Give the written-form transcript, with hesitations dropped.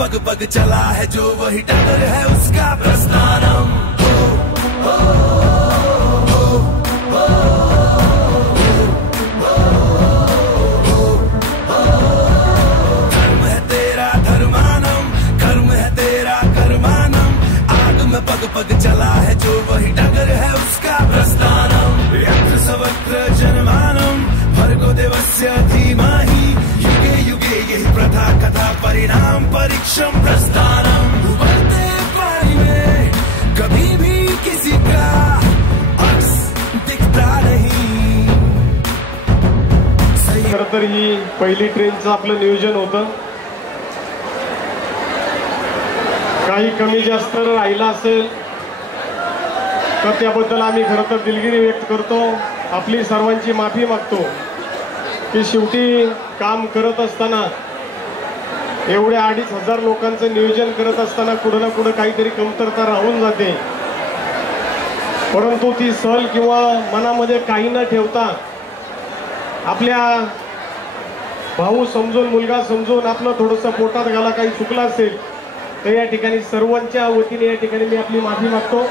पग पग चला है जो वही डगर है उसका प्रस्थानम। धर्म है तेरा धर्मानम, कर्म है तेरा कर्मानम। आग में पग पग चला है जो वही डगर है उसका प्रस्थानम। यत्र सवत्र जनमानम भर्गो देवस्य धीमहि युगे युगे यही प्रथा कथा परिणाम परीक्षम प्रस्थानम। उबलते पानी में कभी भी किसी का अक्स दिखता नहीं। खरं तर ही पहिली ट्रेनचं आपलं नियोजन होतं, काही कमी जास्त राहिला असेल तर त्याबद्दल आम्ही खरं तर दिलगिरी व्यक्त करतो, आपली सर्वांची माफी मागतो की शेवटी काम करत असताना एवढ्या 2500 लोकांचं नियोजन करत असताना कुठं ना कुठं काहीतरी कमतरता राहून जाते। परंतु ती सल किंवा मनामध्ये काही न ठेवता आपल्या भाऊ समजून मुलगा समजून आपलं थोडंसं पोटात घाला काही चुकलं असेल तर या ठिकाणी सर्वांच्या वतीने या ठिकाणी मी आपली माफी मागतो।